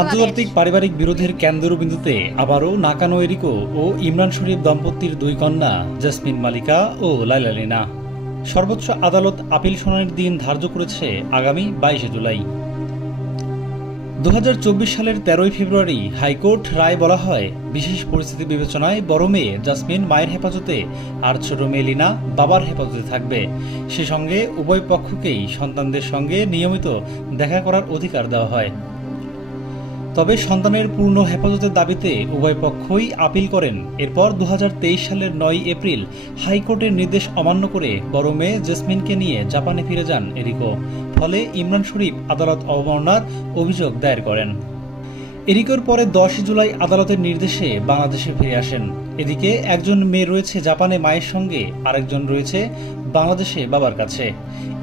আন্তর্জাতিক পারিবারিক বিরোধের কেন্দ্রবিন্দুতে আবারও নাকানো এরিকো ও ইমরান শরীফ দম্পতির দুই কন্যা, জাসমিন মালিকা ও লাইলালিনা সর্বোচ্চ আদালত আপিল শুনানির দিন ধার্য করেছে আগামী বাইশে জুলাই। দু হাজার চব্বিশ সালের তেরোই ফেব্রুয়ারি হাইকোর্ট রায় বলা হয়, বিশেষ পরিস্থিতি বিবেচনায় বড় মেয়ে জাসমিন মায়ের হেফাজতে আর ছোট মেয়ে লিনা বাবার হেফাজতে থাকবে। সে সঙ্গে উভয় পক্ষকেই সন্তানদের সঙ্গে নিয়মিত দেখা করার অধিকার দেওয়া হয়। তবে সন্তানের পূর্ণ হেফাজতের দাবিতে উভয় পক্ষই আপিল করেন। এরপর দু হাজার তেইশ সালের নয় এপ্রিল হাইকোর্টের নির্দেশ অমান্য করে বড় মেয়ে জেসমিনকে নিয়ে জাপানে ফিরে যান এরিকো। ফলে ইমরান শরীফ আদালত অবমাননার অভিযোগ দায়ের করেন। এরিকোর পরে দশই জুলাই আদালতের নির্দেশে বাংলাদেশে ফিরে আসেন। এদিকে একজন মেয়ে রয়েছে জাপানে মায়ের সঙ্গে, আরেকজন রয়েছে বাংলাদেশে বাবার কাছে।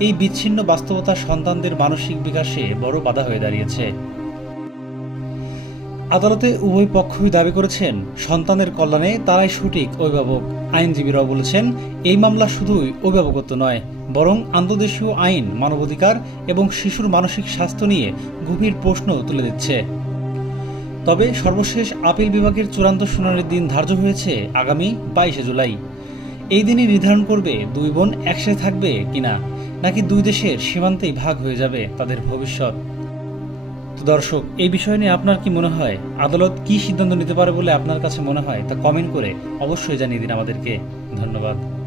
এই বিচ্ছিন্ন বাস্তবতা সন্তানদের মানসিক বিকাশে বড় বাধা হয়ে দাঁড়িয়েছে। আদালতে উভয় পক্ষই দাবি করেছেন, সন্তানের কল্যাণে তারাই সঠিক অভিভাবক। আইনজীবীরাও বলেছেন, এই মামলা শুধুই অভিভাবকত্ব নয়, বরং আন্তর্দেশীয় আইন, মানবাধিকার এবং শিশুর মানসিক স্বাস্থ্য নিয়ে গভীর প্রশ্ন তুলে দিচ্ছে। তবে সর্বশেষ আপিল বিভাগের চূড়ান্ত শুনানির দিন ধার্য হয়েছে আগামী বাইশে জুলাই। এই দিনই নির্ধারণ করবে দুই বোন একসাথে থাকবে কিনা, নাকি দুই দেশের সীমান্তেই ভাগ হয়ে যাবে তাদের ভবিষ্যৎ। দর্শক, এই বিষয় নিয়ে আপনার কি মনে হয়? আদালত কি সিদ্ধান্ত নিতে পারে বলে আপনার কাছে মনে হয়? তা কমেন্ট করে অবশ্যই জানিয়ে দিন আমাদেরকে। ধন্যবাদ।